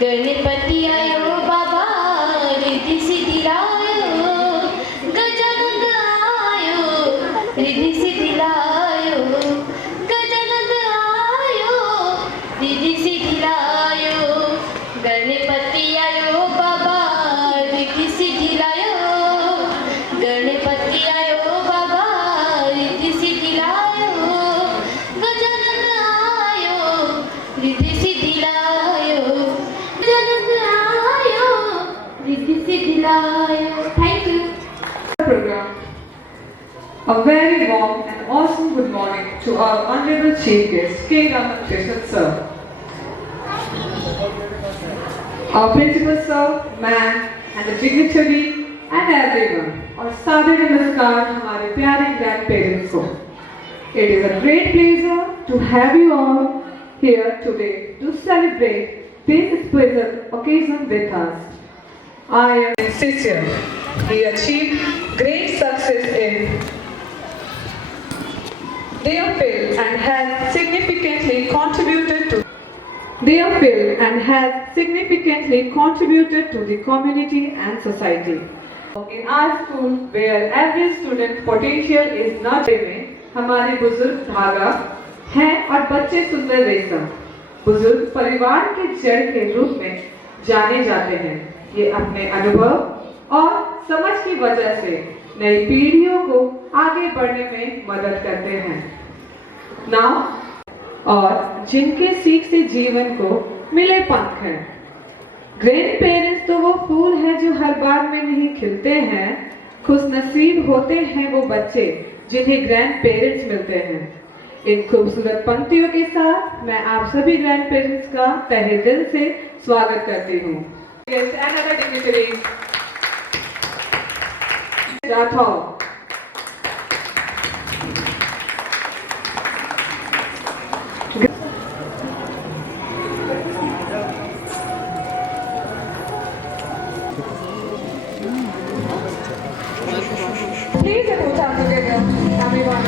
गणपती आयो बाबा रिधी सिद्धी लायो, गजानन आयो रिधी सिद्धी लायो, गजानन आयो रिधी सिद्धी लायो, गणपती आयो बाबा रिधी सिद्धी लायो, गणपती आयो बाबा रिधी सिद्धी लायो, गजानन आयो रिधी सिद्धी लायो, Thank you. Program. A very warm and awesome good morning to our Honorable Chief Guest, K. Ramakrishnan Sir. Our Principal Sir, Ma'am, and the dignitary and everyone. और सादर नमस्कार हमारे प्यारे grandparents को. It is a great pleasure to have you all here today to celebrate this special occasion with us. I am sincere. He achieved great success in their field and has significantly contributed to the community and society. In our school, where every student potential is not में हमारे बुजुर्ग धागा हैं और बच्चे सुंदर रेशम। बुजुर्ग परिवार के जड़ के रूप में जाने जाते हैं। ये अपने अनुभव और समझ की वजह से नई पीढ़ियों को आगे बढ़ने में मदद करते हैं। नाउ और जिनके सीख से जीवन को मिले पंख हैं। ग्रैंड पेरेंट्स तो वो फूल हैं जो हर बार में नहीं खिलते हैं। खुश नसीब होते हैं वो बच्चे जिन्हें ग्रैंड पेरेंट्स मिलते हैं। इन खूबसूरत पंक्तियों के साथ मैं आप सभी ग्रैंड पेरेंट्स का तहे दिल से स्वागत करती हूँ। Yes, another dignitary. Rathod. Please put up together, everyone.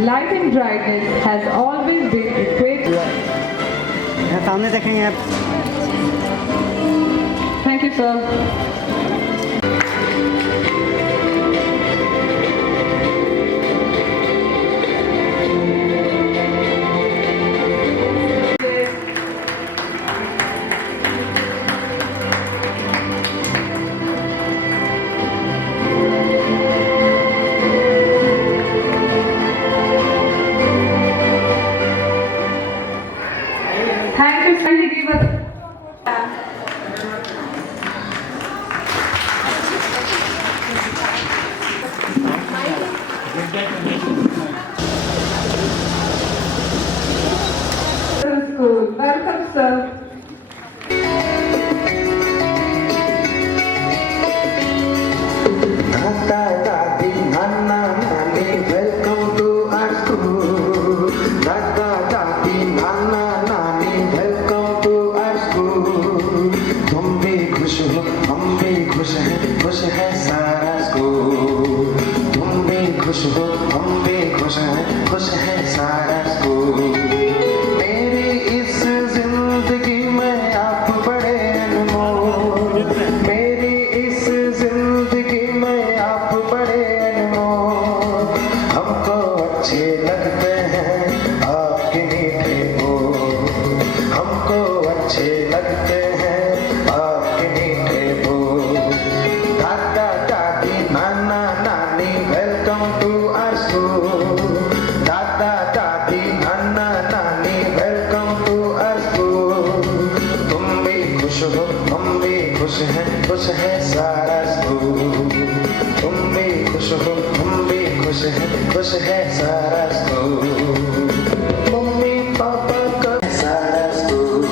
Light and brightness has always been equated. सामने देखेंगे आप। Thank you, sir. School. Welcome, sir. Dada, dadi, nana, nani, welcome to our school. Dada, dadi, nana, nani, welcome to our school. तुम भी खुश हो, हम भी खुश है सारा स्कूल. तुम भी खुश हो, हम भी खुश है सारा स्कूल. मेरी इस जिंदगी में आप बड़े अनमोल. मेरी इस जिंदगी में आप बड़े अनमोल. हमको अच्छे लगते हैं आपके मीठे बोल. हमको अच्छे लगते हैं आपके मीठे बोल. दादा दादी नाना नानी वेलकम टू आवर स्कूल. दादा दादी नाना नानी वेलकम टू आवर स्कूल. तुम भी खुश हो, हम भी खुश है सारा स्कूल. तुम भी खुश हो, हम भी खुश है सारा स्कूल. मम्मी पापा का सारा स्कूल.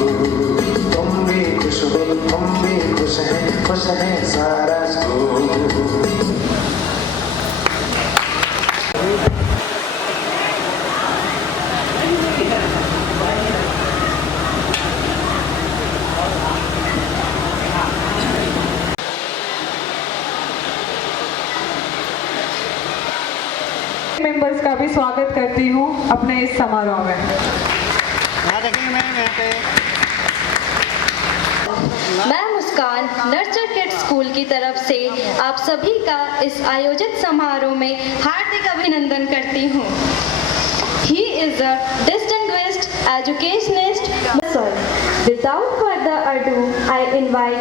तुम भी खुश हो, हम भी खुश है सारा स्कूल. मेंबर्स का भी स्वागत करती हूँ अपने इस समारोह में. यहाँ देखेंगे मैम यहाँ पे मैं मुस्कान नर्चर किड्स स्कूल की तरफ से आप सभी का इस आयोजित समारोह में हार्दिक अभिनंदन करती हूँ. He is a distinguished educationist. Without further ado, I invite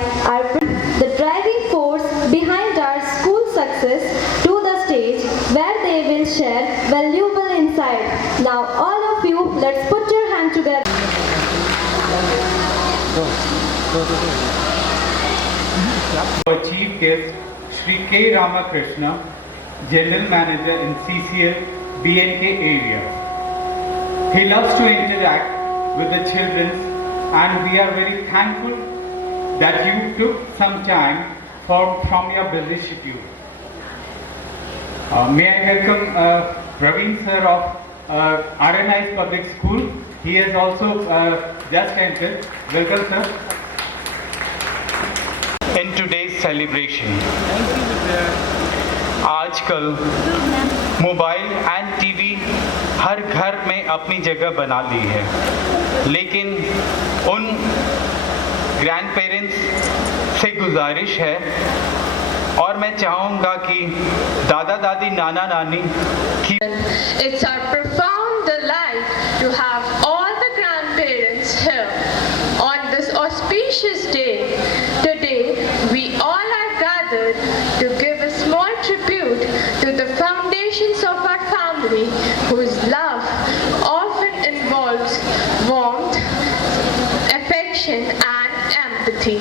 the driving force behind our school success to the stage where they will share valuable insight. Now all of you, let's put your hand together. Our chief guest, Shri K. Ramakrishna, General Manager in CCL, BNK area. He loves to interact with the children and we are very thankful that you took some time from your busy schedule. May I welcome Praveen sir of RNI's Public School. He has also just entered. Welcome sir. In today's celebration, आजकल mobile and TV हर घर में अपनी जगह बना ली है, लेकिन उन grand parents से गुजारिश है और मैं चाहूँगा कि दादा दादी नाना नानी की It's our profound delight to have all the grandparents here on this auspicious day. Today, we all are gathered to give a small tribute to the foundations of our family, whose love often involves warmth, affection, and empathy.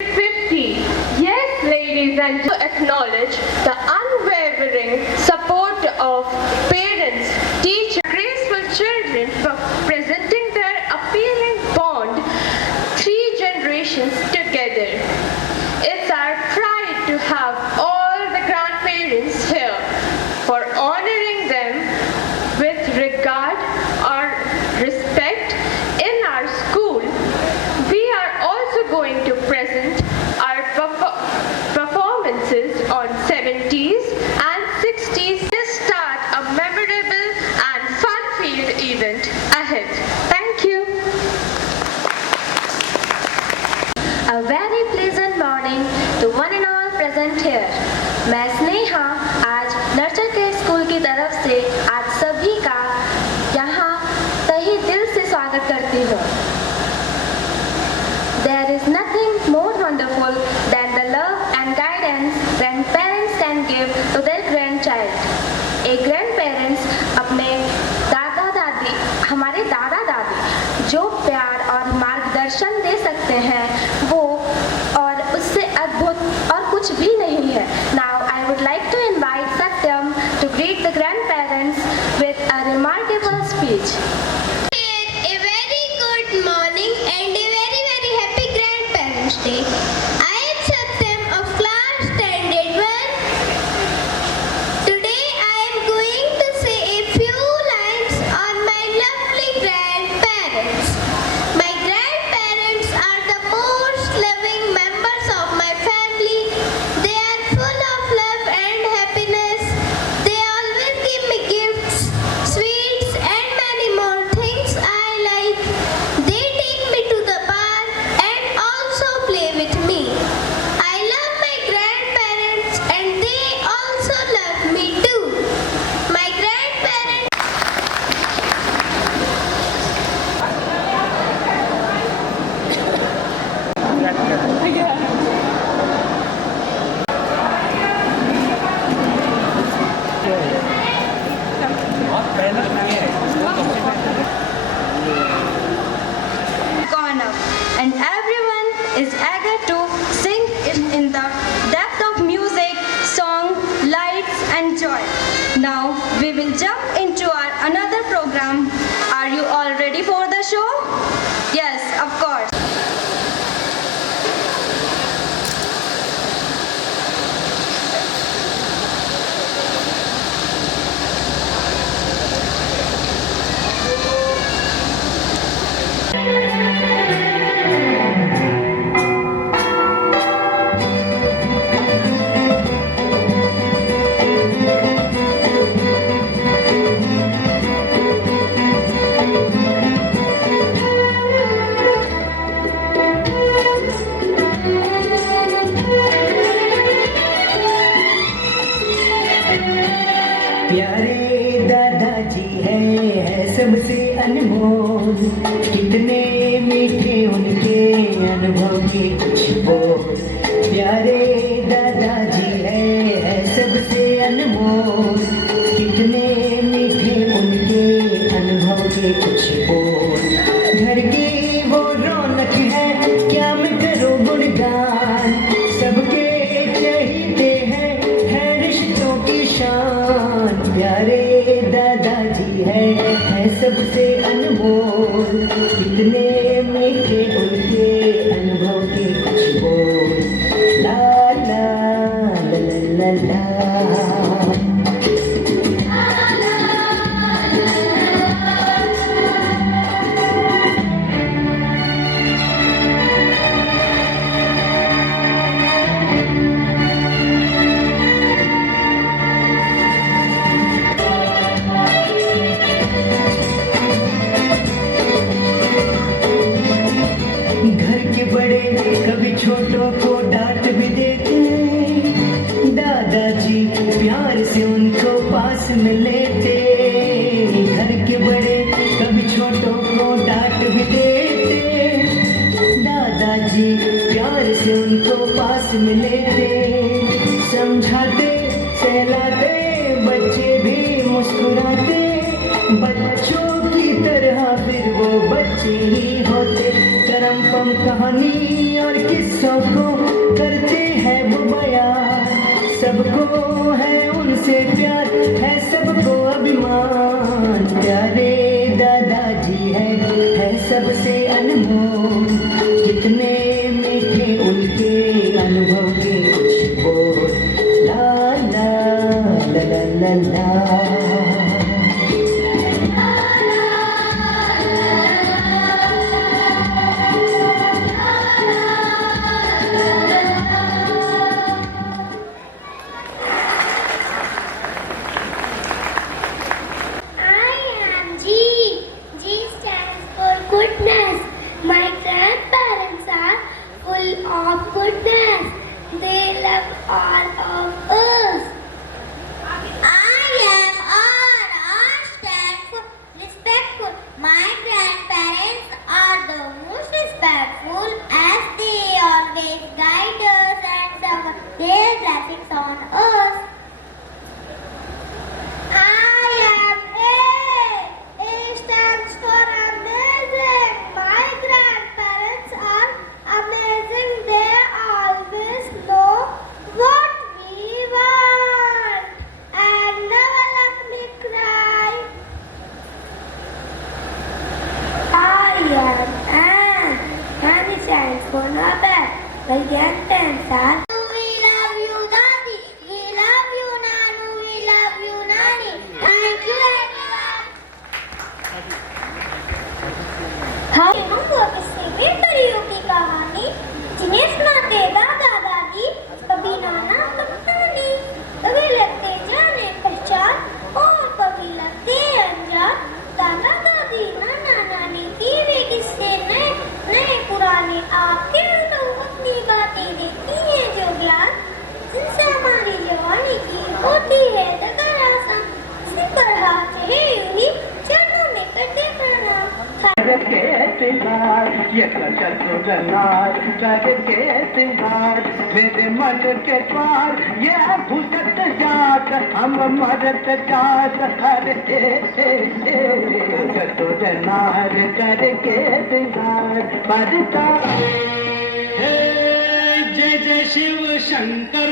50. Yes, ladies and to acknowledge the unwavering support of parents, teachers, graceful children for presenting their appealing bond 3 generations together. It's our pride to have all the grandparents here for honoring them with regard or respect in our school. We are also going to present our performances on 70s and 60s to start a memorable and fun-filled event ahead. Thank you. A very pleasant morning to one and all present here. मैं स्नेहा आज nurture के school की तरफ से आज सभी का यहाँ तहे दिल से स्वागत करती हूँ. There is nothing more wonderful than the love and guidance grandparents can give to their grandchild. एक grandparents अपने दादा दादी, हमारे दादा दादी जो प्यार और मार्गदर्शन दे सकते हैं वो और उससे अद्भुत और कुछ भी नहीं है. Now I would like to invite Satyam to greet the grandparents with a remarkable speech. A very good Namaste. I am Satyam of class standard 1. Today I am going to say a few lines on my lovely grandparents. My grandparents are the most loving members of my family. They are full of love and happiness. They always give me gifts, sweets and many more things I like. They take me to the park and also play with me. I love my grandparents and they also love me too. My grandparents gone up, and everyone is eager to sing in the depth of music, song, lights and joy. Now we will jump into our another program. Are you all ready for the show? Yes, of course. प्यारे दादाजी है सबसे अनमोल, कितने मीठे उनके अनुभव के कुछ बोल। प्यारे दादाजी है सबसे अनमोल, कितने मीठे उनके अनुभव के कुछ बोल। घर की वो रौनक है, क्या मैं करूं गुणगान, सबके चहीते हैं रिश्तों की शान। प्यारे दादाजी है सबसे अनमोल, कितने मीठे उनके अनुभव के कुछ बोल। ला ला ला ला ला घर के बड़े कभी छोटों को डांट भी देते, दादाजी प्यार से उनको पास में लेते। घर के बड़े कभी छोटों को डांट भी देते, दादाजी प्यार से उनको पास में लेते। समझाते सहलाते बच्चे भी मुस्कुराते, बच्चों की तरह फिर वो बच्चे ही होते। करम पम कहानी और किस्सों को करते हैं वो बयान, सबको है उनसे प्यार, है सबको अभिमान। प्यारे दादाजी है सबसे अनमोल, कितने मीठे उनके अनुभव के कुछ बोल। ला ला ला ला ला ला goodness. My grandparents are full of goodness. They love all of us. I am honest and respectful. My grandparents are the most respectful, as they always guide us and shower their blessings on us. I am A. A stands for amazing. My grandparents are amazing. They always know what we want and never let me cry. I am Anne. Annie stands for Nobel. Valiente answer. We love you, Daddy. We love you, Nanu. We love you, Nani. Thank you, everyone. हम वो किससे बेपरियों की कहानी जिन्हें सुनाते दादा दादी, कभी नाना कभी नानी, कभी लगते जाने पहचान और कभी लगते अनजान। दादा दादी नाना नानी की वे किस्से नए नए पुराने आपके लोग अपनी बातें देती हैं जो ज्ञान जिनसे हमारी जवानी की होती है डगर आसान। इसी पर हाथ है यूं ही चरणों में करते प्रणाम। ये चतुरनार करके सिंगार मेरे मर के द्वार ये भूसत जात हम मरत जात हर चतुरनार करके सिंगार बरता जय जय शिव शंकर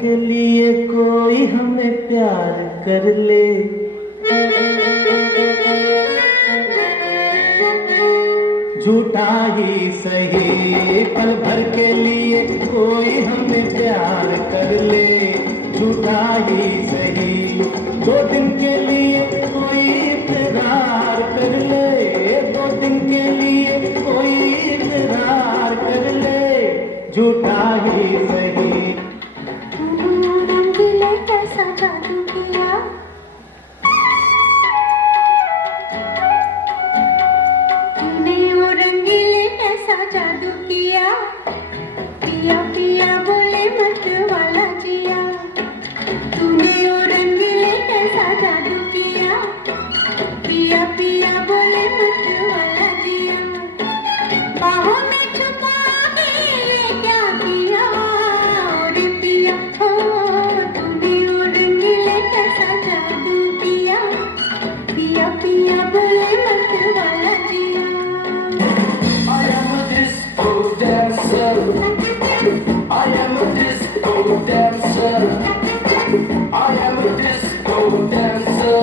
के लिए कोई हमें प्यार कर ले झूठा ही सही पल भर के लिए कोई हमें प्यार कर ले झूठा ही सही 2 दिन के लिए कोई इकरार कर ले 2 दिन के लिए कोई इकरार कर ले झूठा ही सही कैसा जादू किया तूने वो रंगीले कैसा जादू किया पिया पिया बोले मत वाला जिया तूने वो रंगीले कैसा जादू किया पिया पिया बोले मत वाला जिया बाहों में छुपा के क्या किया और पिया हो पिया बोले मत वाला जिया I am a disco dancer I am a disco dancer I am a disco dancer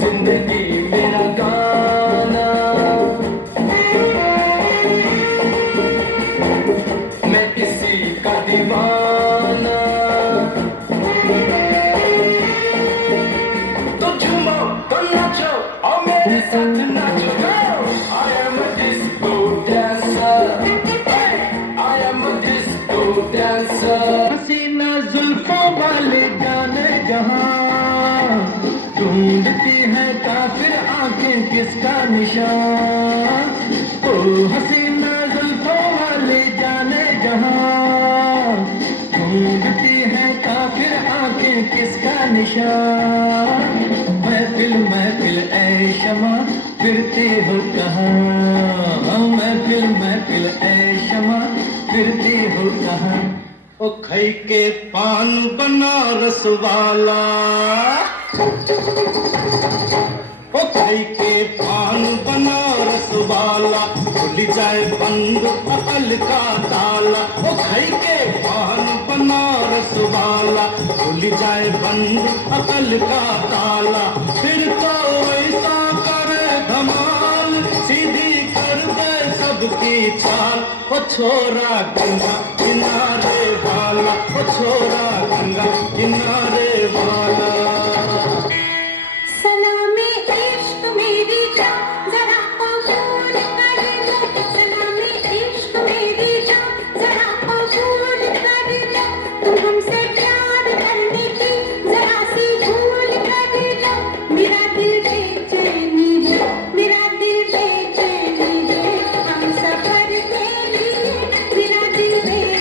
जिंदगी मेरा गाना मैं इसी का दीवाना मेरे साथ नाचो I am a disco dancer I am a disco dancer हसीना जुल्फों वाले जाने जहां ढूंढती है काफिर आंखें किसका निशान ओ हसीना जुल्फों वाले जाने जहां ढूंढती है काफिर आंखें किसका निशान महफिल महफिल ऐ शमा फिरते हो कहाँ महफिल महफिल ऐ शमा फिरते हो कहाँ ओ खई के पान बनारस वाला ओ खई के पान बनारस वाला खुल जाए बंद अकल का ताला ओ खई के पान बनारस वाला खुल जाए बंद अकल का ताला फिर तो ऐसा करे धमाल सीधी कर दे सबकी चाल ओ छोरा गंगा किनारे वाला ओ छोरा गंगा किनारे वाला सलामे इश्क मेरी जान जरा कबूल कर लो सलामे इश्क मेरी जान जरा कबूल कर लो तुम हमसे प्यार करने की जरा सी भूल कर लो मेरा दिल बेचैनी है मेरा दिल बेचैनी है हम सफर के लिए मेरा दिल बेचैनी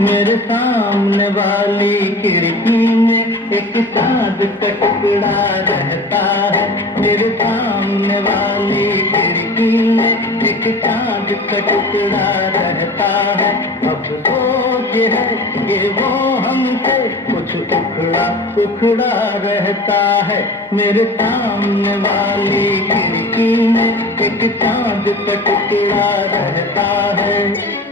मेरे सामने वाली खिड़की में एक चाँद का टुकड़ा रहता है। मेरे सामने वाली खिड़की में एक चाँद का टुकड़ा रहता है। अब सोच है कि वो हमसे कुछ उखड़ा उखड़ा रहता है। मेरे सामने वाली खिड़की में एक चाँद का टुकड़ा रहता है।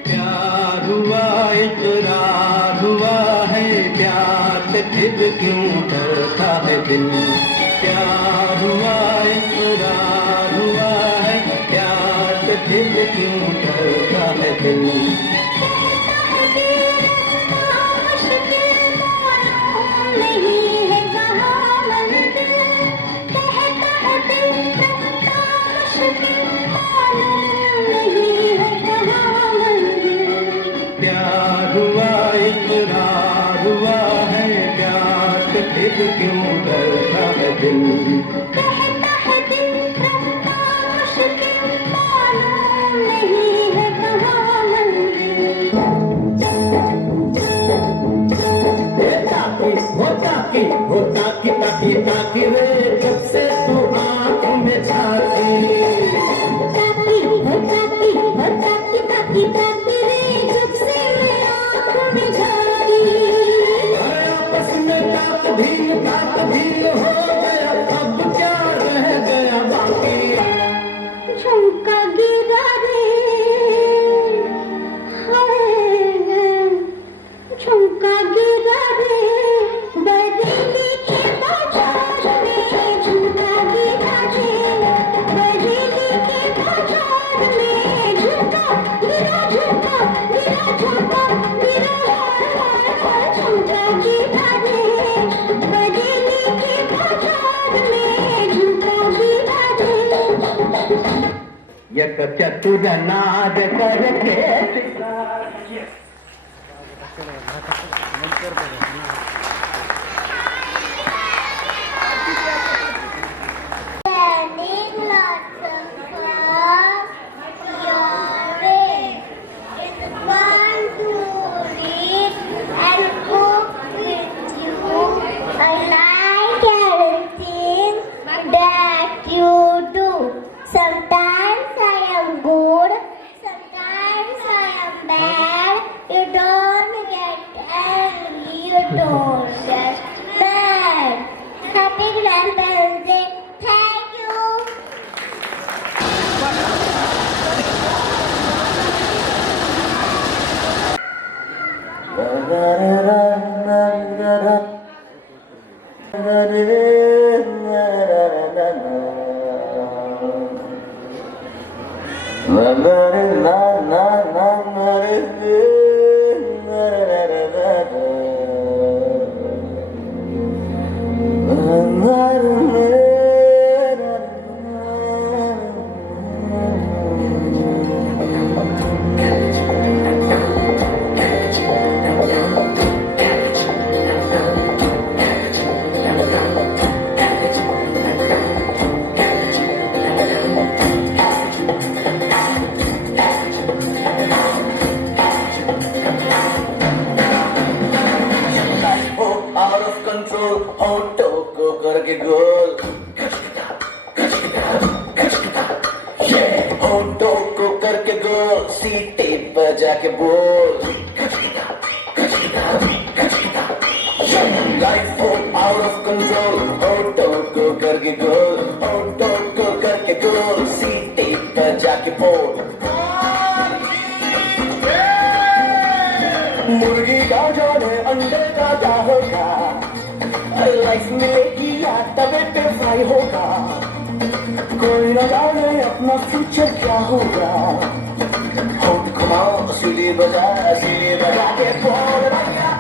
प्यार हुआ इकरार हुआ है, प्यार से फिर क्यों डरता है दिल। प्यार हुआ इकरार हुआ है, प्यार से फिर क्यों डरता है दिल। प्यार हुआ इकरार हुआ है, प्यार से फिर क्यों डरता है दिल। ताकी ताकी रे जब से तू आँख में झांकी। आपस में ताक भील हो गया, अब क्या रह गया बाकी। झुमका गिरा रे, झुमका गिरा रे, बरेली के बाजार में झुमका गिरा रे, बरेली के बाजार में झुमका गिरा, झुमका गिरा, झुमका गिरा, झुमका गिरा रे, बरेली के बाजार में झुमका गिरा रे। यक चतुर नाद करके Learning lots of class, your way is fun to read and cook with you. I like everything that you do. Sometimes I am good, sometimes I am bad. You don't get angry, you don't get mad. Happy Grandparents' Day. Thank you. out of control, auto को करके गोल। Auto को करके गोल, सीटे पर जाके बोल। Life out of control, auto को करके गोल, ऑटो को करके गोल, सीटे पर जाके बोल। अंडे का क्या होगा, लाइफ मिलेगी या तवे पे फ्राई होगा, कोई न जाने अपना फ्यूचर क्या होगा। होठ घुमाओ सीढ़ी बजा के बोल भैया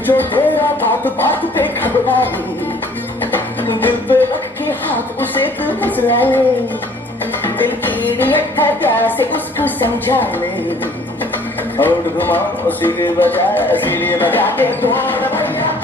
जो तेरा बात बात पे घबराए, दिल पे रख के हाथ उसे तो मसराए, दिल की नियत है कैसे उसको समझा ले। होठ घुमाओ सीढ़ी बजा के बोल भैया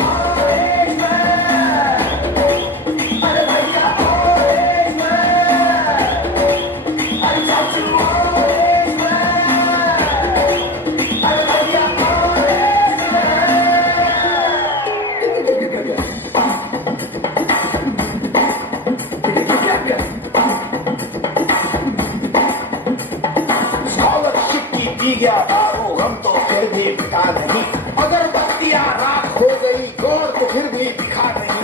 हम तो फिर भी दिखा नहीं, अगर बत्तियां राख हो गई गौर तो फिर भी दिखा नहीं।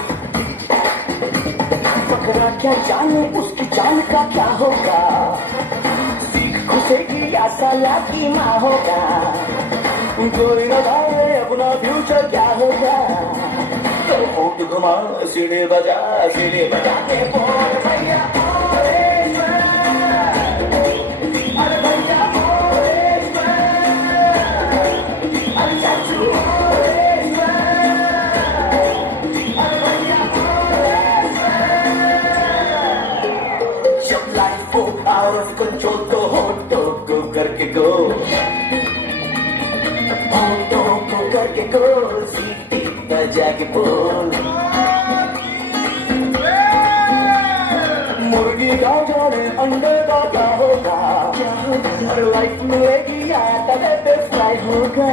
पकड़ा क्या जाने उसकी जान का क्या होगा, सीख घुसेगी या साला की माँ होगा, कोई न जाने अपना फ्यूचर क्या होगा। तो होठ घुमा सीढ़ी बजा के बोल भैया out of control तो होठों को करके गो, होठों को करके गो, सीटी बजा के बोल। मुर्गी का जाने अंडे का क्या होगा, लाइफ मिलेगी या तवे पे फ्राई होगा,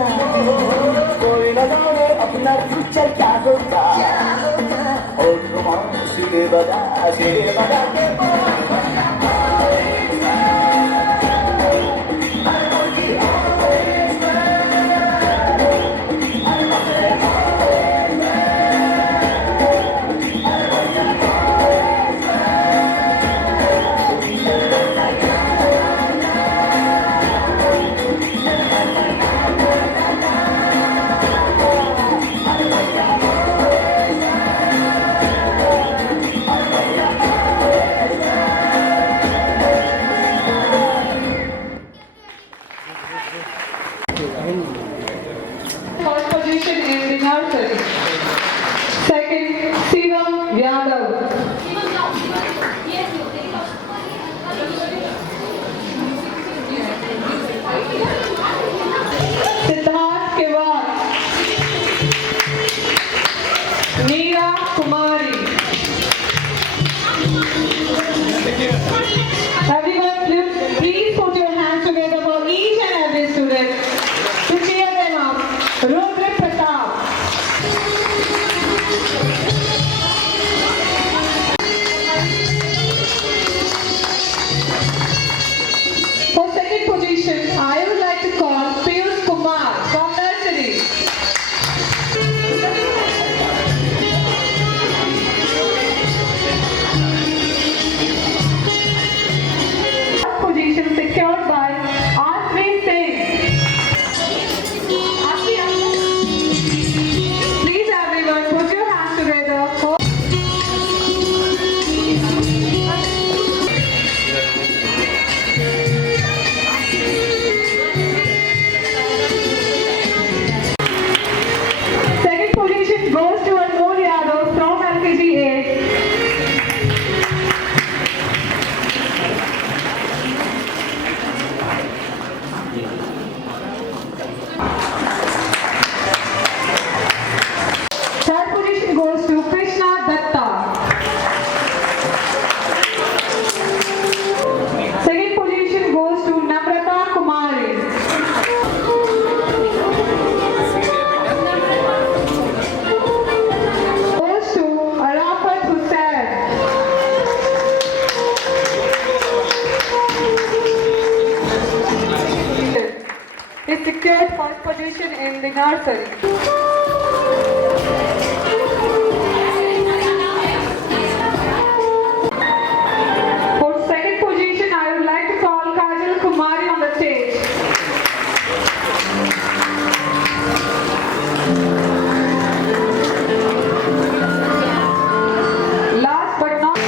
कोई न जाने अपना फ्यूचर क्या होगा। और रोमांस सीधे बजा के बोल। He secured first position in the nursery. For second position, I would like to call Kajal Kumari on the stage. Last but not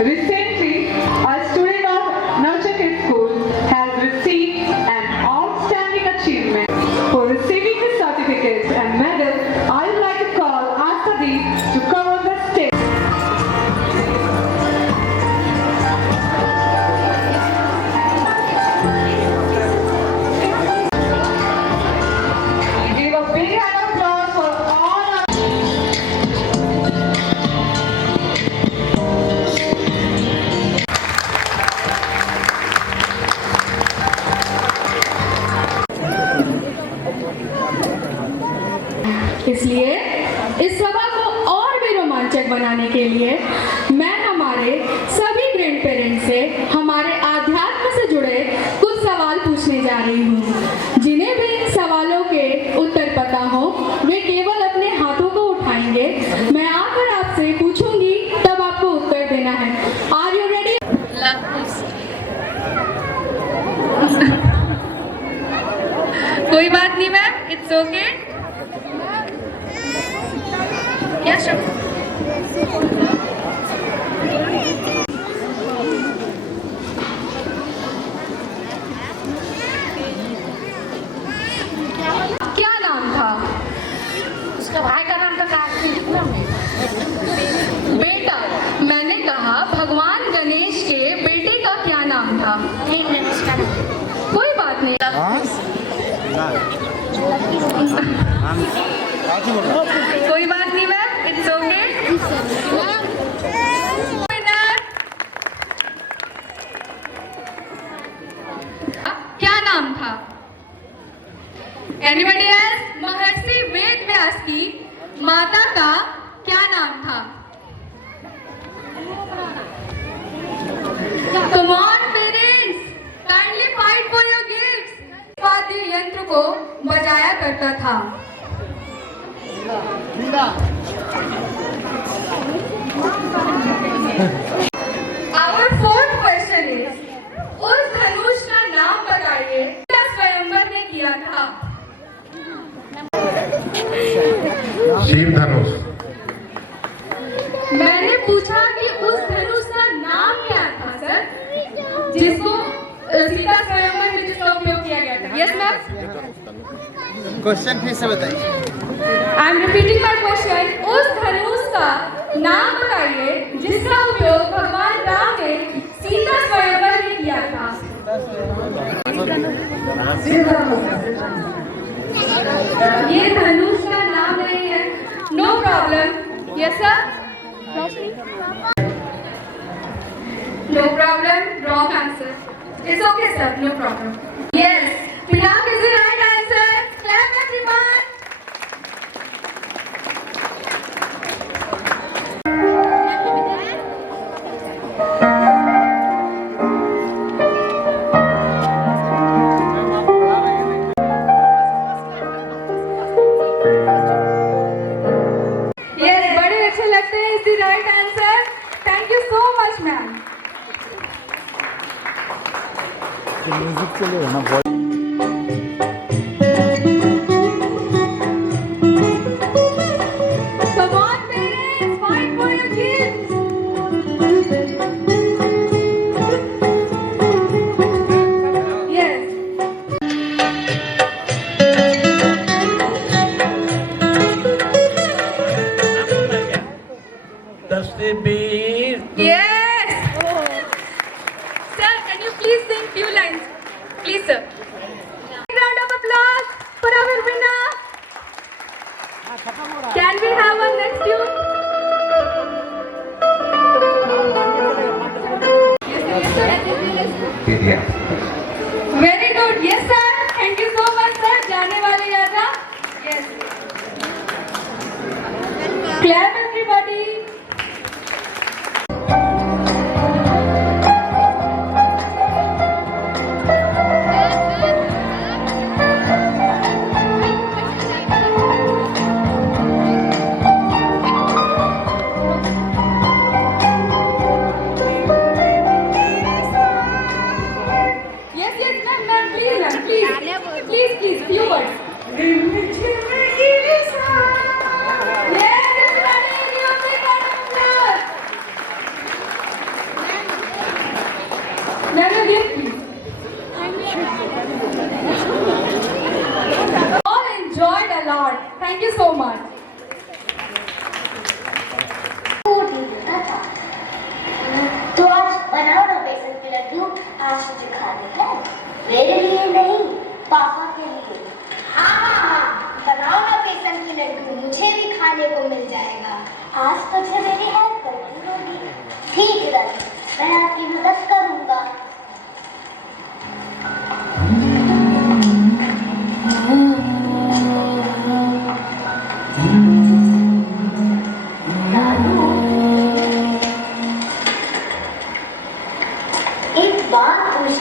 recently, a student of Nurture Kids School has received an outstanding achievement. For receiving the certificates and medal, I would like to call Asadeep to come on the stage. Give a big hand of applause for all our इसलिए इस सभा को और भी रोमांचक बनाने के लिए मैं हमारे सभी ग्रैंड पेरेंट्स से हमारे आध्यात्म से जुड़े कुछ सवाल पूछने जा रही हूँ। जिन्हें भी इन सवालों के उत्तर पता हो वे केवल अपने हाथों को उठाएंगे। मैं आकर आपसे पूछूंगी तब आपको उत्तर देना है। Are you ready? कोई बात नहीं ma'am, it's okay. Yes, sir. क्या नाम था? उसका भाई का नाम तो कार्तिक ना। बेटा, मैंने कहा भगवान गणेश के बेटे का क्या नाम था? नहीं गणेश का नाम। कोई बात नहीं। कोई बात नहीं मैम, इट्स ओके। क्या नाम था? Anybody else? महर्षि वेद व्यास की माता का क्या नाम था? Come on parents, kindly fight for your gifts. वाद्य यंत्र को बजाया करता था। Our fourth question is, उस धनुष का नाम बताइए जिसका स्वयंवर ने किया था। शिव धनुष। मैंने पूछा कि उस धनुष का नाम क्या था सर, जिसको सीता स्वयंवर में जिसका उपयोग किया गया था। Yes ma'am. क्वेश्चन फिर से बताइए। I am repeating my question. उस धनुष का नाम बताइए जिसका उपयोग भगवान राम ने सीता स्वयंवर में किया था। ये धनुष का नाम नहीं है। No problem. Yes sir. No problem. Wrong answer. It's okay sir, no problem. Yes, Pinak is the right answer. Clap everyone. Music के लिए है ना। Come on, parents, fight for your kids. Yes. Yes. Sir, can you please sing few lines? Please, sir. Round of applause for our winner. Can we have our next tune? Very good. Yes, sir. Thank you so much, sir. जाने वाले यात्रा. Yes. Clap everybody.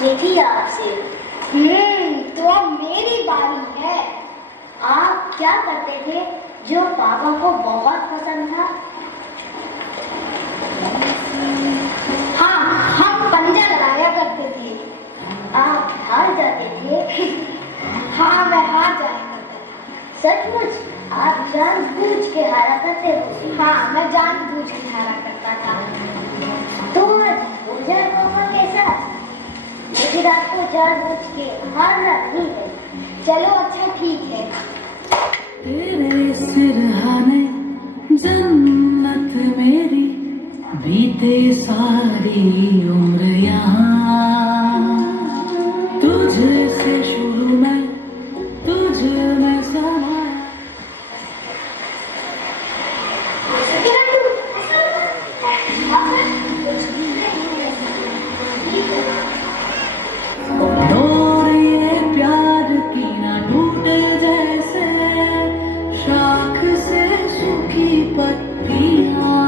पूछनी थी आपसे। तो अब मेरी बारी है। आप क्या करते थे जो पापा को बहुत पसंद था? हाँ, हम पंजा लड़ाया करते थे। आप हार जाते थे? हाँ, मैं हार जाया करता था। सचमुच? आप जानबूझ के हारा करते हो? हाँ, मैं जानबूझ के हारा करता था। तो आज हो जाए पापा के साथ? मुझे रात को जानबूझ के हारना नहीं है। चलो अच्छा ठीक है। तेरे सिरहाने जन्नत मेरी, बीते सारी उम्र यहाँ, तुझसे शुरू में तुझ में समा। डोर ये प्यार की ना टूटे जैसे, शाख से सूखी पत्तियां।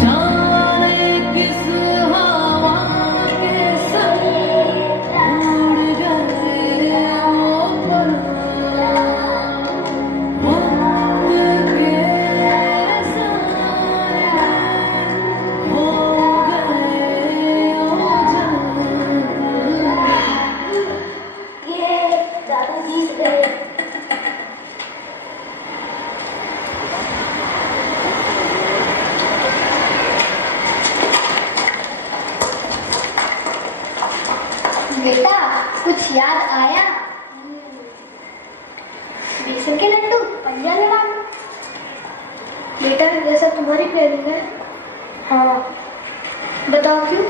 जाने किस हवा के संग उड़ गए वो पल, वक्त के साए हो गए ओझल। ये ज़्यादा जीत गए। बेटा, कुछ याद आया? बेसन के लड्डू, पंजा लड़ाना। बेटा, ये सब तुम्हारी प्लानिंग है? हाँ। बताओ क्यों?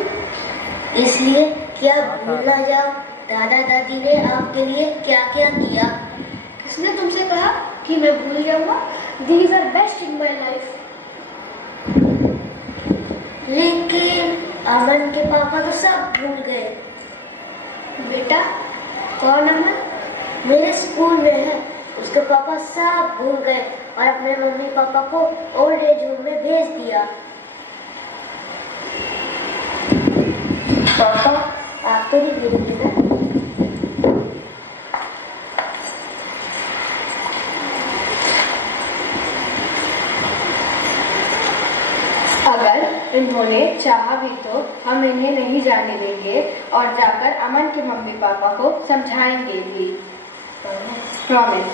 इसलिए क्या भूल ना जाओ दादा दादी ने आपके लिए क्या क्या किया। किसने तुमसे कहा कि मैं भूल जाऊंगा? These are best in my life. लेकिन अमन के पापा तो सब भूल गए। बेटा, कौन अमन? मेरे स्कूल में है। उसके पापा सब भूल गए और अपने मम्मी पापा को ओल्ड एज होम में भेज दिया। पापा, आप तो नहीं भूलेंगे ना? अगर इन्होंने चाहा भी तो हम इन्हें नहीं जाने देंगे और जाकर अमन के मम्मी पापा को समझाएंगे भी। प्रॉमिस।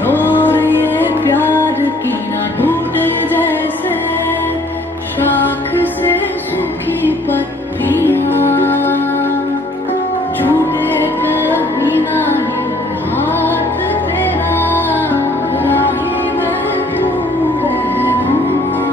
डोर ये प्यार की ना टूटे जैसे, शाख से सूखी पत्तियां। छूटे कभी ना ये हाथ तेरा, राही में तू रहनुमा।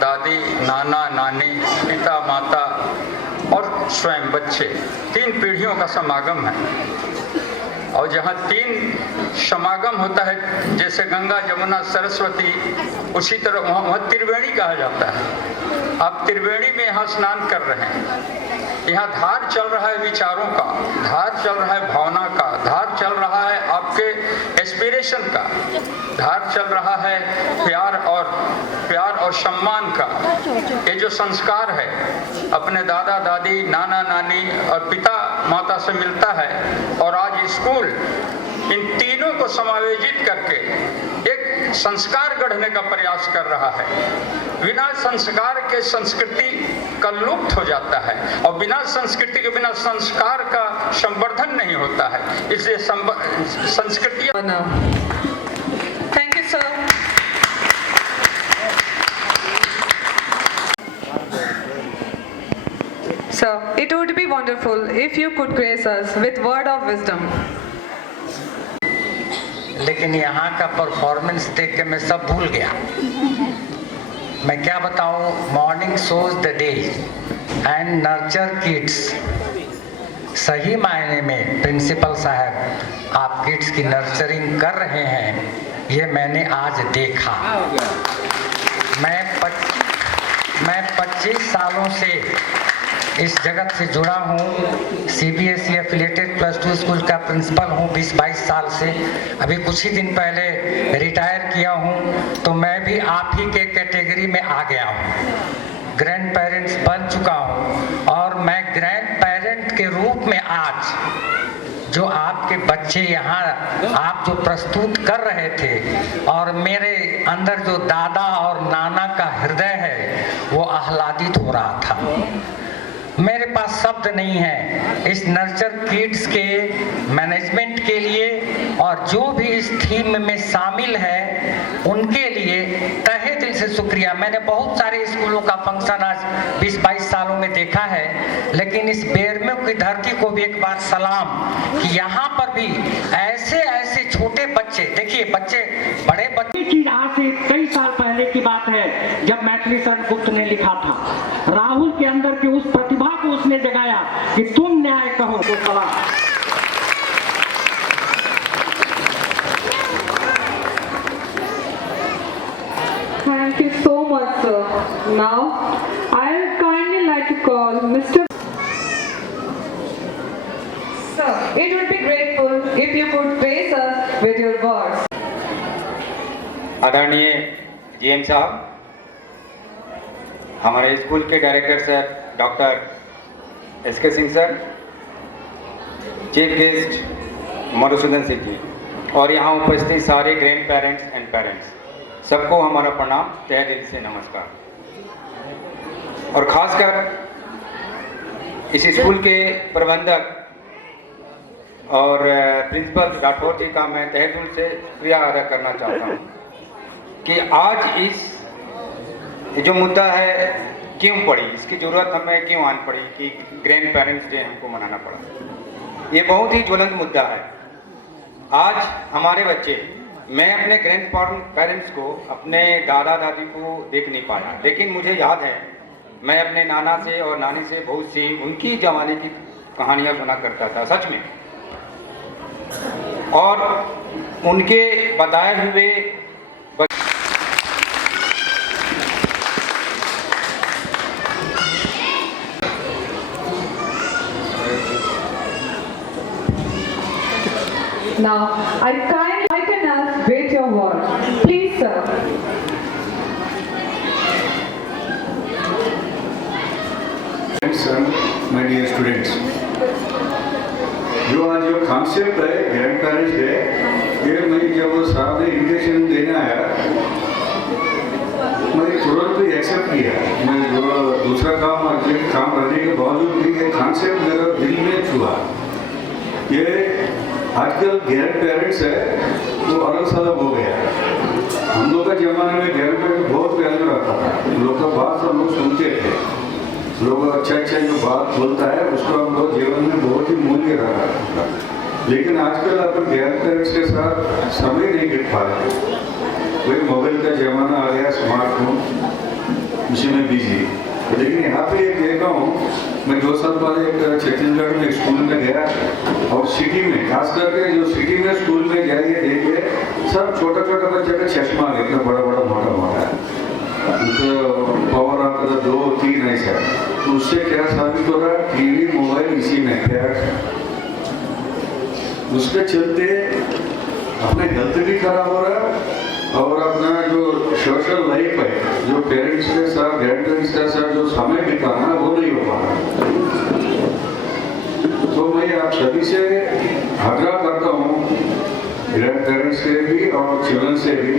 दादी, नाना, नानी, पिता, माता और स्वयं बच्चे, 3 पीढ़ियों का समागम है। और जहाँ 3 समागम होता है, जैसे गंगा, यमुना, सरस्वती, उसी तरह वहाँ त्रिवेणी कहा जाता है। आप त्रिवेणी में यहाँ स्नान कर रहे हैं। यहाँ धार चल रहा है विचारों का, धार चल रहा है भावना का, धार चल रहा है आपके एस्पिरेशन का, धार चल रहा है प्यार और सम्मान का। ये जो संस्कार है अपने दादा दादी, नाना नानी और पिता माता से मिलता है, और आज स्कूल इन तीनों को समायोजित करके एक संस्कार गढ़ने का प्रयास कर रहा है। बिना संस्कार के संस्कृति का लुप्त हो जाता है, और बिना संस्कृति के बिना संस्कार का संवर्धन नहीं होता है। इसलिए संस्कृति। Thank you, sir. Sir, it would be wonderful if you could grace us with word of wisdom. लेकिन यहाँ का परफॉर्मेंस देख के मैं सब भूल गया। मैं क्या बताऊं, morning shows the day and nurture kids. सही मायने में प्रिंसिपल साहब आप किड्स की नर्चरिंग कर रहे हैं, ये मैंने आज देखा। मैं 25 सालों से इस जगत से जुड़ा हूँ। CBSE एफिलिएटेड +2 स्कूल का प्रिंसिपल हूँ 20-22 साल से। अभी कुछ ही दिन पहले रिटायर किया हूँ, तो मैं भी आप ही के कैटेगरी में आ गया हूँ। ग्रैंड पेरेंट्स बन चुका हूँ और मैं ग्रैंड पेरेंट के रूप में आज जो आपके बच्चे यहाँ आप जो प्रस्तुत कर रहे थे और मेरे अंदर जो दादा और नाना का हृदय है वो आह्लादित हो रहा था। मेरे पास शब्द नहीं है इस नर्चर किड्स के मैनेजमेंट के लिए और जो भी इस थीम में शामिल है उनके लिए तहे दिल से शुक्रिया। मैंने बहुत सारे स्कूलों का फंक्शन आज 20-22 सालों में देखा है, लेकिन इस बेरमो की धरती को भी एक बार सलाम कि यहाँ पर भी ऐसे ऐसे छोटे बच्चे, देखिए बच्चे बड़े बच्चे की आज से कई साल पहले की बात है जब मैथिली शरण गुप्त ने लिखा था। राहुल के अंदर की उस प्रतिभा को उसने जगाया कि तुम न्याय कहो तो सलाम। Thank you so much, sir. Now, I would kindly like to call Mr. Sir, it would be grateful if you could praise us with your words. आदरणीय GM साहब, हमारे स्कूल के director sir doctor SK Singh sir, chief guest Madhusudan city और यहाँ उपस्थित सारे grand parents and parents, सबको हमारा प्रणाम, तहे दिल से नमस्कार। और खासकर इस स्कूल के प्रबंधक और प्रिंसिपल राठौर जी का मैं तहे दिल से शुक्रिया अदा करना चाहता हूँ कि आज इस जो मुद्दा है क्यों पड़ी, इसकी ज़रूरत हमें क्यों आन पड़ी कि ग्रैंड पेरेंट्स डे हमको मनाना पड़ा। ये बहुत ही ज्वलंत मुद्दा है। आज हमारे बच्चे, मैं अपने ग्रैंड पेरेंट्स को, अपने दादा दादी को देख नहीं पाया, लेकिन मुझे याद है मैं अपने नाना से और नानी से बहुत सी उनकी जमाने की कहानियाँ सुना करता था, सच में। और उनके बताए हुए Now, I kindly lighten us with your words. Please, sir. My dear students, जो आज जो कॉन्सेप्ट है ग्रैंड पेरेंट्स डे, ये मैं जब साहब ने इन्विटेशन देना है मैं तुरंत ही एक्सेप्ट किया। मैं जो दूसरा काम अर्जेंट काम रहने के बावजूद भी ये कॉन्सेप्ट मेरा दिल में छुआ। ये आजकल ग्रैंड पेरेंट्स है वो अलग सलग हो गया। हम लोग का जमाने में ग्रैंड पेरेंट्स बहुत वैल्यू रखा था, लोग का बात सब लोग सुनते थे, लोग अच्छा जो बात बोलता है उसको हम लोग जीवन में बहुत ही मूल्य रखा था। लेकिन आजकल अपन ग्रैंड पेरेंट्स के साथ समय नहीं गिर पा रहे। वही मोबाइल का जमाना आ गया, स्मार्टफोन, उसी में बिजी। लेकिन यहाँ पे एक देखा हूँ, मैं 2 साल पहले एक छत्तीसगढ़ में स्कूल में गया और सिटी में, खास करके जो सिटी में स्कूल में गया ये देखे सब छोटा छोटा बच्चे का चश्मा इतना बड़ा बड़ा मोटा मोटा है, उनको पावर आता था 2-3 ऐसा। तो उससे क्या साबित हो रहा है, टीवी मोबाइल इसी में है, उसके चलते अपने हेल्थ भी खराब हो रहा है और अपना जो सोशल लाइफ है, जो पेरेंट्स के साथ ग्रैंड पेरेंट्स के साथ जो समय बिताना वो नहीं हो पा रहा। तो मैं आप सभी से आग्रह करता हूँ, ग्रैंड पेरेंट्स से भी और चिल्ड्रन से भी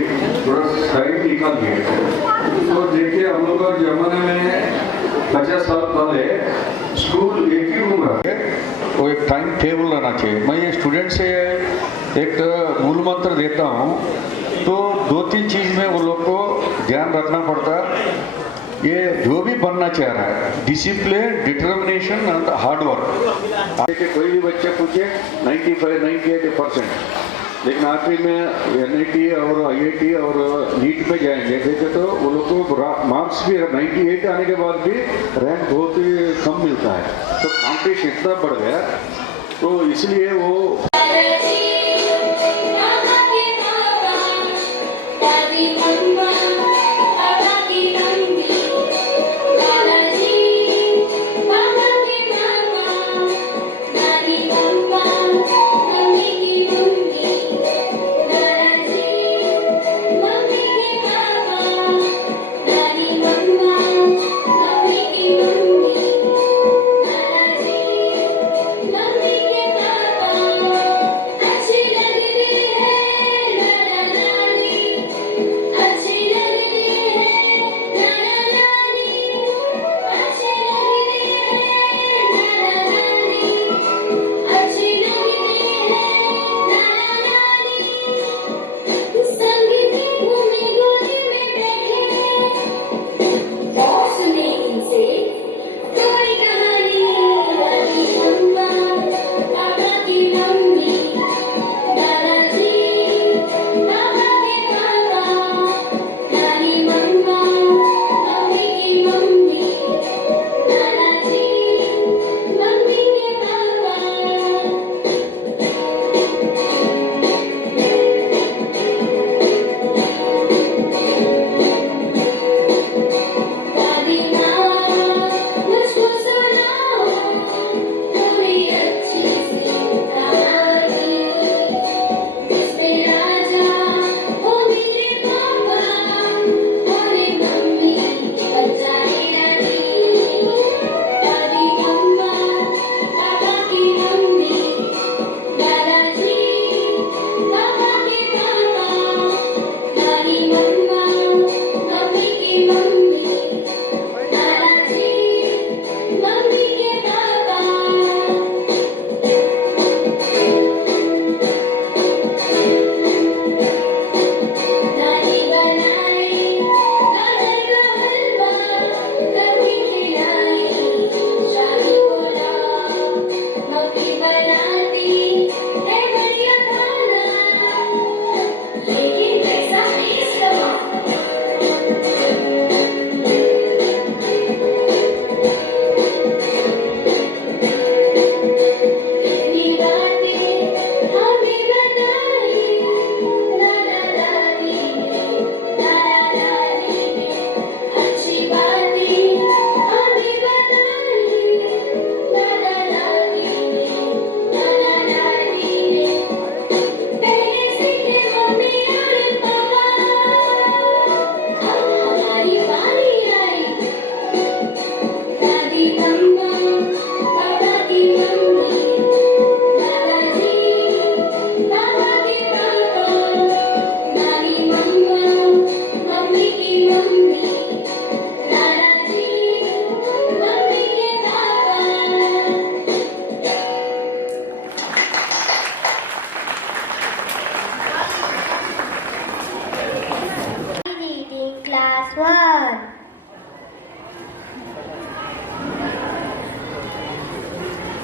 थोड़ा टाइम निकालिए। तो देखिए हम लोग का जमाने में 50 साल पहले स्कूल एक ही रूम रखे, वो एक टाइम टेबल रहना चाहिए। मैं ये स्टूडेंट से एक मूल मंत्र देता हूँ, तो 2-3 चीज़ में वो लोग को ध्यान रखना पड़ता है। ये जो भी बनना चाह रहा है, discipline, determination and hard work. कोई भी बच्चे पूछे 95-98% लेकिन आखिरी में NIT और IIT और नीट में जाएंगे देखे तो वो लोग को मार्क्स भी 98 आने के बाद भी रैंक बहुत ही कम मिलता है, तो कॉम्पिटिशन इतना बढ़ गया, तो इसलिए वो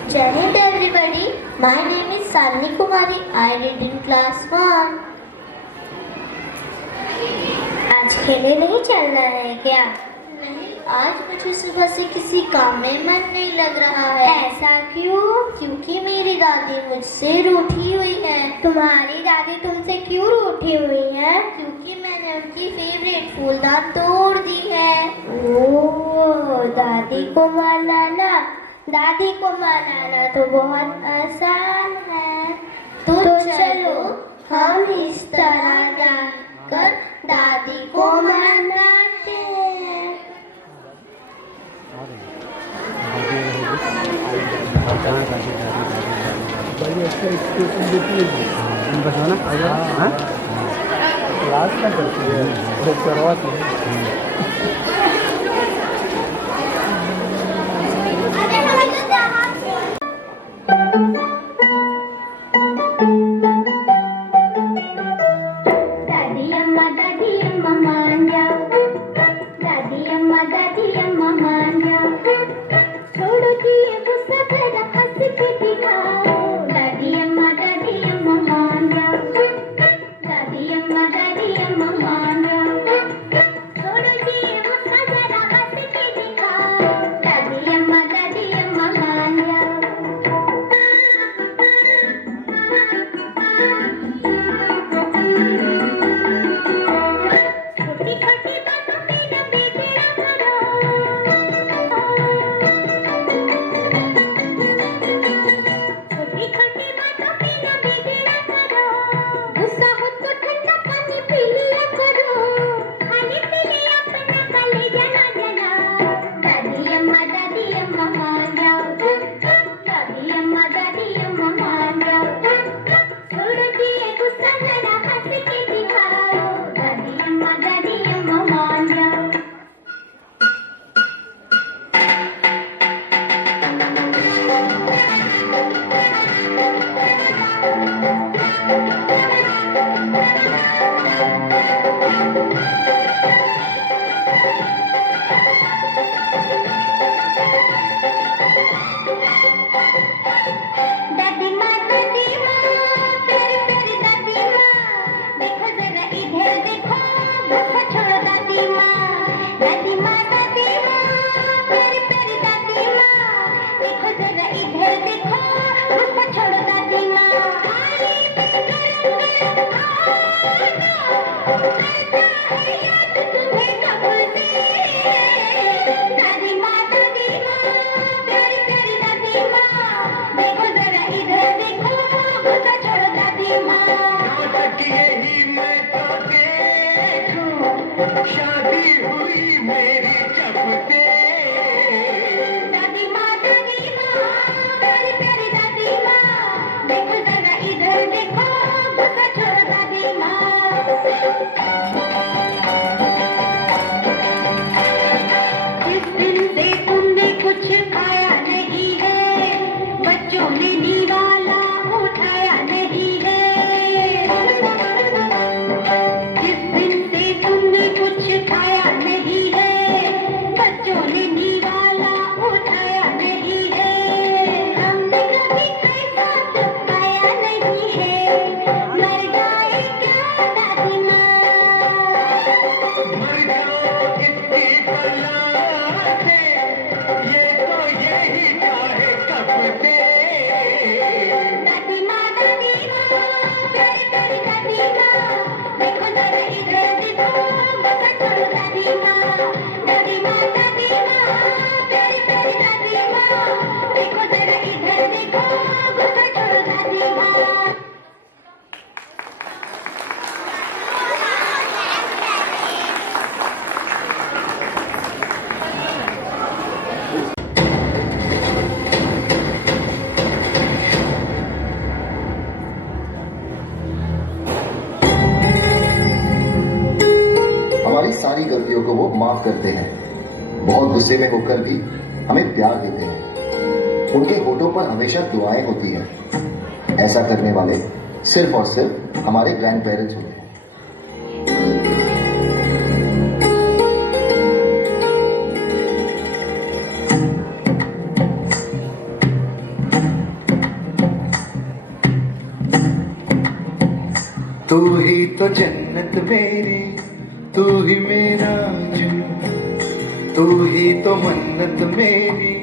Janet everybody, my name is Sanni Kumari. I read in class 1. आज खेले नहीं चलना है क्या? नहीं, आज मुझे सुबह से किसी काम में मन नहीं लग रहा है। ऐसा क्यों? क्योंकि मेरी दादी मुझसे रूठी हुई है। तुम्हारी दादी तुमसे क्यों रूठी हुई है? क्योंकि मैंने उनकी फेवरेट फूलदान तोड़ दी है। ओह, दादी को मनाना, दादी को मनाना तो बहुत आसान है। तो चलो हम इस तरह जाकर दादी को मनाते हैं। दादी अम्मा मान जाओ। दादी माँ प्यारी प्यारी दादी माँ, देखो जरा इधर देखो, गुस्सा छोड़ो दादी माँ। दादी माँ प्यारी प्यारी दादी माँ, देखो जरा इधर देखो, गुस्सा छोड़ो दादी माँ। तुम्हें कब से दादी माँ प्यारी प्यारी दादी माँ, देखो जरा इधर देखो, गुस्सा छोड़ो दादी माँ। यही मैं तो देखूं, शादी हुई मेरी जब से। दादी माँ प्यारी प्यारी दादी माँ, देखो जरा इधर देखो, गुस्सा छोड़ो दादी माँ। जिस दिन से तुमने कुछ खाया नहीं है, बच्चों ने निवाला उठाया नहीं है। जिस दिन से तुमने कुछ खाया नहीं है, बच्चों ने निवाला उठाया नहीं है। हमने कभी ऐसा तो पाया नहीं है, मर जाए क्या दादी माँ। मर जाओ इतनी बला से, ये तो यही चाहे कब से। दादी माँ प्यारी प्यारी दादी माँ, देखो जरा इधर देखो, गुस्सा छोड़ो दादी माँ। दादी माँ प्यारी प्यारी दादी माँ, देखो जरा इधर देखो, गुस्सा छोड़ो दादी माँ। हमारी सारी गलतियों को वो माफ करते हैं, बहुत गुस्से में होकर भी हमें प्यार देते हैं। उनके होठों पर हमेशा दुआएं होती हैं। ऐसा करने वाले सिर्फ और सिर्फ हमारे ग्रैंड पेरेंट्स होते हैं। तू ही तो जन्नत मेरी, तू ही मेरा जुनून, तू ही तो मन्नत मेरी,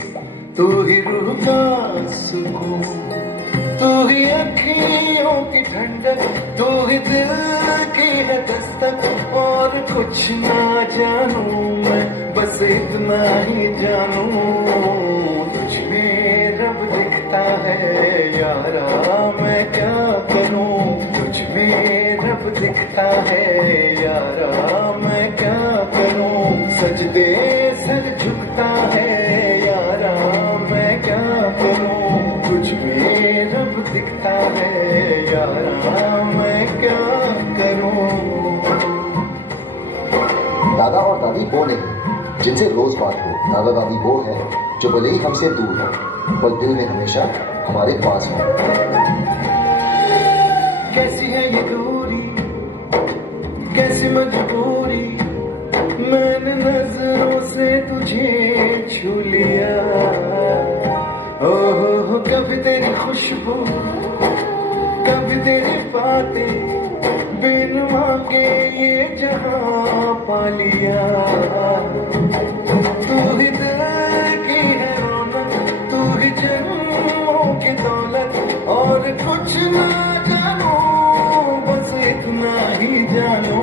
तू ही रूह का सुकून, तू ही अखियों की ठंडक, तू ही दिल की है दस्तक। और कुछ ना जानूं मैं, बस इतना ही जानूं, तुझ में रब दिखता है यारा, मैं क्या करूं। तुझ में रब दिखता है यारा, मैं क्या करूं। सजदे सर झुकता है यारा, मैं क्या करूं। तुझ में रब दिखता है यारा, मैं क्या करूं। दादा और दादी वो नहीं जिनसे रोज बात हो। दादा दादी वो है जो भले ही हमसे दूर हो, पर दिल में हमेशा हमारे पास हो। कैसी है ये दूरी, कैसी मजबूरी, मैंने नजरों से तुझे छू लिया। ओह कभी तेरी खुशबू, कभी तेरी बातें, बिन मांगे ये जहां पा लिया। तू ही दिल की है रौनक, तू ही जन्मों की दौलत, और कुछ ना जानू, बस इतना ही जानू।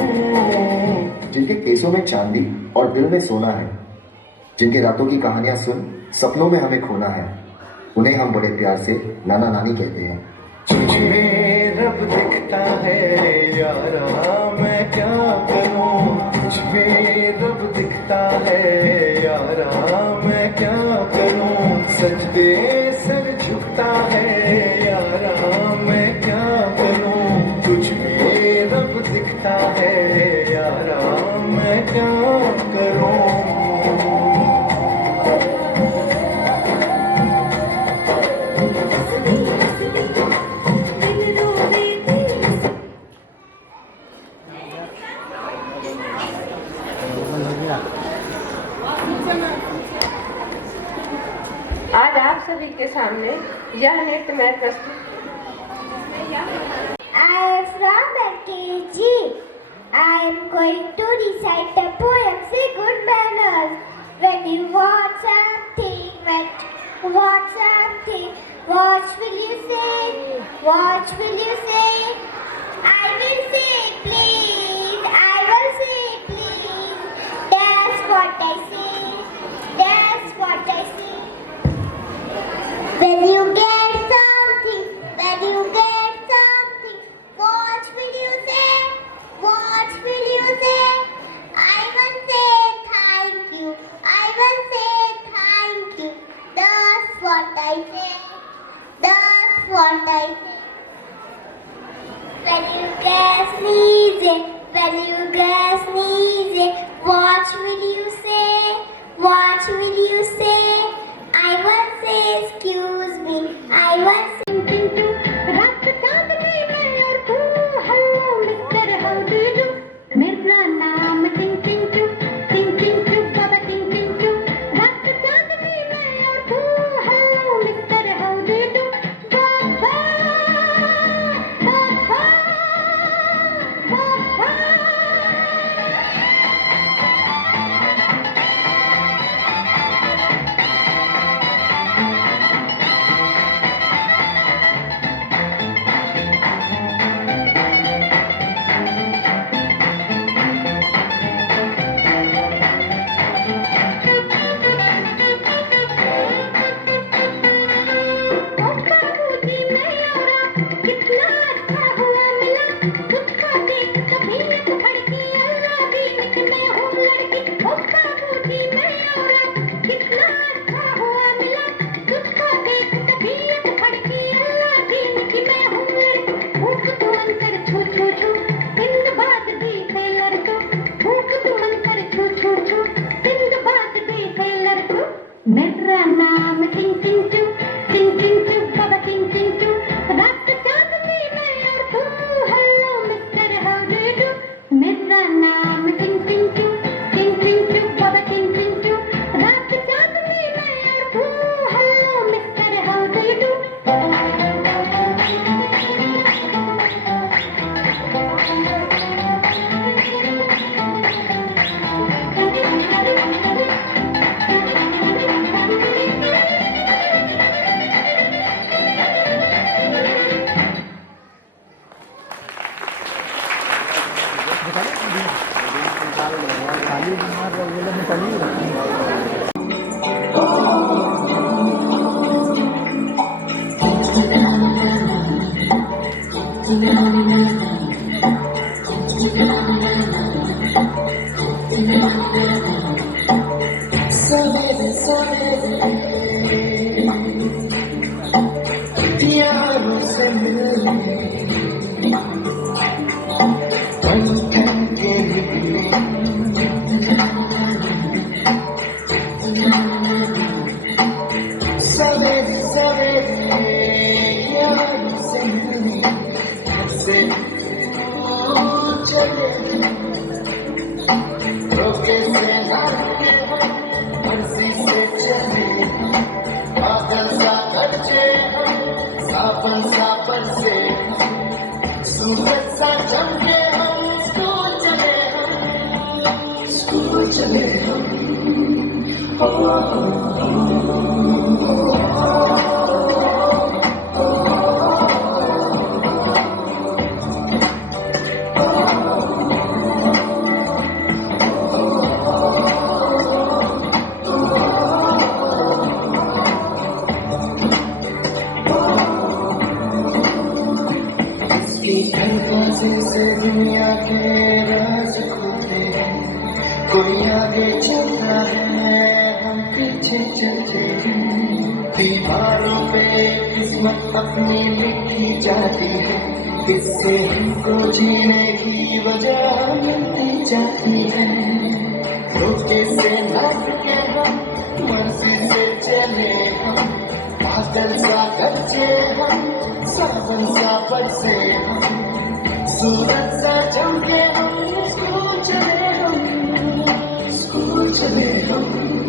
जिनके केसों में चांदी और दिल में सोना है, जिनके रातों की कहानियां सुन सपनों में हमें खोना है, उन्हें हम बड़े प्यार से नाना नानी कहते हैं। तुझ में रब दिखता है यारा, मैं क्या करूं। तुझ में रब दिखता है यारा, मैं क्या करूं। सजदे सर झुकता है यारा, मैं क्या करूं। तुझ में रब दिखता है यारा, मैं क्या करूं। सभी के सामने यह नृत्य मैं प्रस्तुत I am from LKG. I am going to recite the poem Say Good Manners. When you want something, what will you say? What will you say? I will say please, I will say please. That's what I say, that's what I say. When you get something, when you get something, what will you say? What will you say? I will say thank you, I will say thank you. That's what I say, that's what I say. When you get sneezing, when you get sneezing, what will you say? What will you say? I will say excuse me, I will say रात चांदनी में और तू hello mister how do you मेरा नाम टिंग टिंग to बाबा टिंग टिंग टू रात चांदनी में और तू hello mister how do you बाबा बाबा बाबा मेरा नाम टिंग टिंग टू बाबा टिंग टिंग टू रात चांदनी में और तू hello mister how do you मेरा नाम टिंग टिंग टू बाबा टिंग टिंग टू रात चांदनी में और तू hello mister how do you सवेरे सवेरे यारों से मिलने ठन ठन के निकले सवेरे सवेरे यारों से मिलने से चले रोके से ना रुके मर्जी से चले बादल सा गरजे सावन सा बरसे सूरज सा चमके हम स्कूल चले हम से दुनिया के राज खुलते हैं कोई आगे चलता है हम पीछे चलते हैं दीवारों पे किस्मत अपनी लिखी जाती है इससे हमको जीने की वजह मिलती जाती है रोके से ना रुके हम मर्जी से चले हम बादल सा गरजे हम सावन सा बरसे हम सूरज सा चमके हम स्कूल चले हम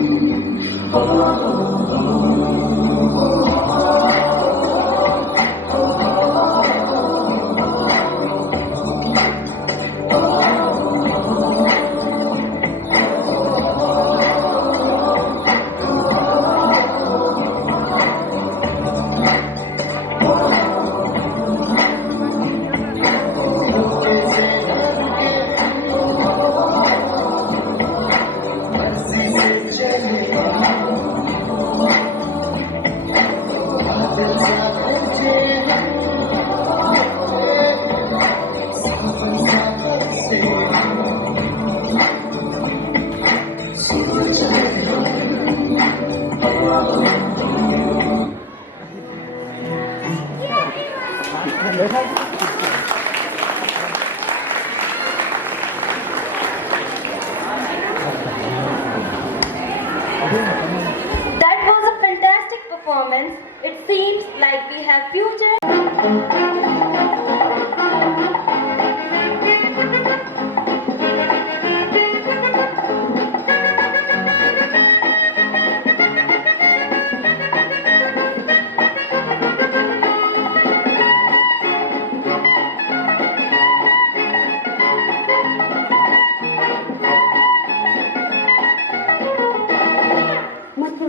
future.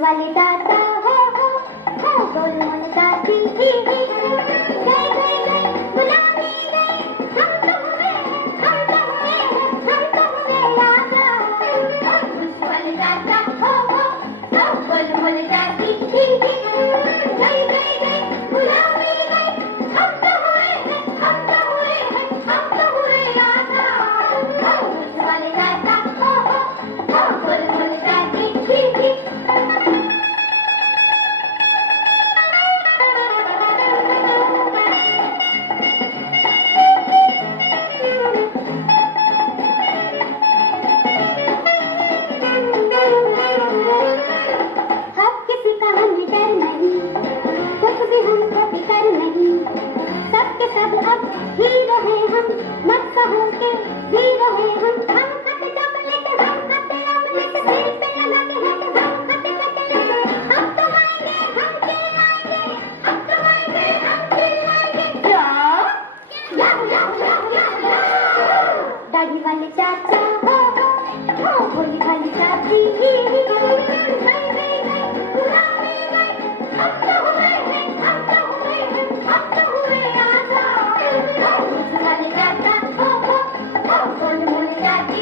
वाली दादा हो गोल मन दादी ही गई गई गई गुलामी गई हम तो हुए राजा वाली दादा हो गोल मन दादी ही गई गई गुलामी गई हम तो हुए राजा वाली दादा हो गोल मन दादी ही गई दादी वाले चाचा हो भोली वाली चाची गुलामी गई हम तो हुए राजा वाले चाचा हो भोली वाली चाची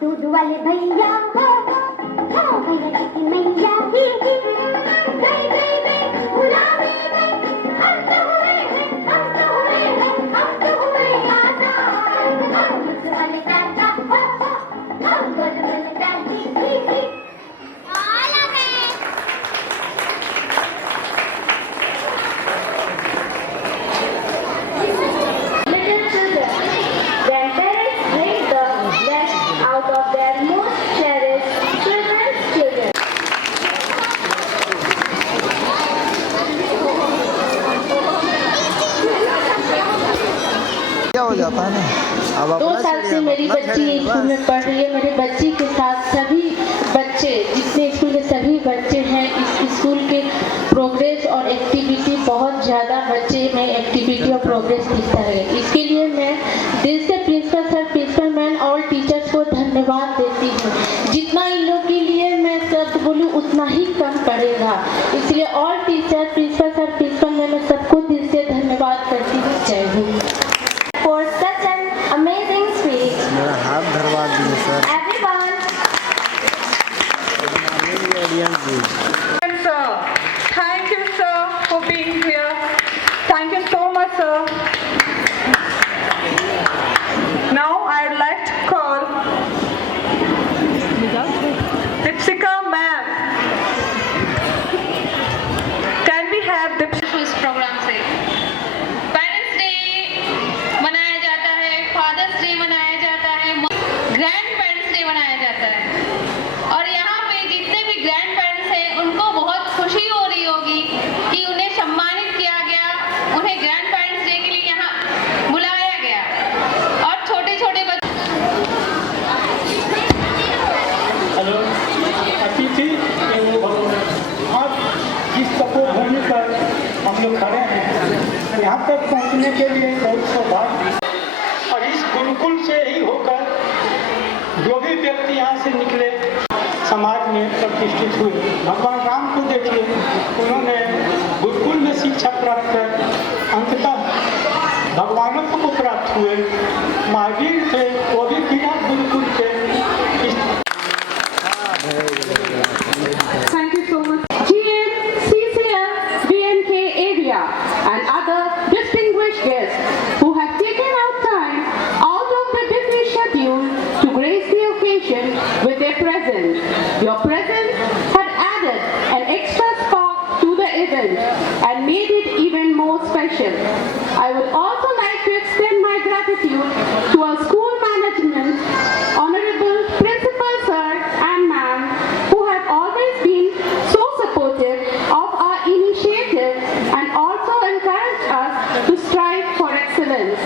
दूध वाले भैया हो भैया की मैया ही गई गुलामी गई हम तो हुए राजा वाले दादा हो गोल वाले दादी ही क्या हो जाता है ना। अब 2 साल से मेरी बच्ची स्कूल में पढ़ रही है। मेरे बच्ची के साथ सभी बच्चे, जितने स्कूल के सभी बच्चे हैं, इस स्कूल के प्रोग्रेस और एक्टिविटी बहुत ज़्यादा बच्चे में एक्टिविटी और प्रोग्रेस दिखता है। इसके लिए मैं दिल से प्रिंसिपल सर, प्रिंसिपल मैम और टीचर्स को धन्यवाद देती हूँ। जितना इन लोग के लिए मैं शब्द बोलूँ उतना ही कम पड़ेगा। इसलिए all teacher, principal sir, principal ma'am, मैं सबको दिल से धन्यवाद करती हूँ। जय Hind. For such an amazing speech. मेरा हाथ धरवा दिए sir. Everyone. Sir, thank you sir for being here. Thank you so much sir. Now I would like to call Dipsika ma'am. Can we have Dipsika? इस programme से parents day सुनने के लिए बहुत सौभाग्य। और इस गुरुकुल से ही होकर जो भी व्यक्ति यहाँ से निकले समाज में प्रतिष्ठित हुए। भगवान राम को देखिए, उन्होंने गुरुकुल में शिक्षा प्राप्त कर अंततः भगवानों को प्राप्त हुए। महावीर थे, वो भी बिना गुरुकुल के। Thank you so much. GM, CCL, BNK area and other distinguished guests who have taken out time out of the busy schedule to grace the occasion with their presence. Your presence had added an extra spark to the event and made it even more special. I would also like to extend my gratitude to our school management, Honorable Principal Sir and Ma'am, who have always been so supportive of our initiative and also encouraged us to strive for excellence.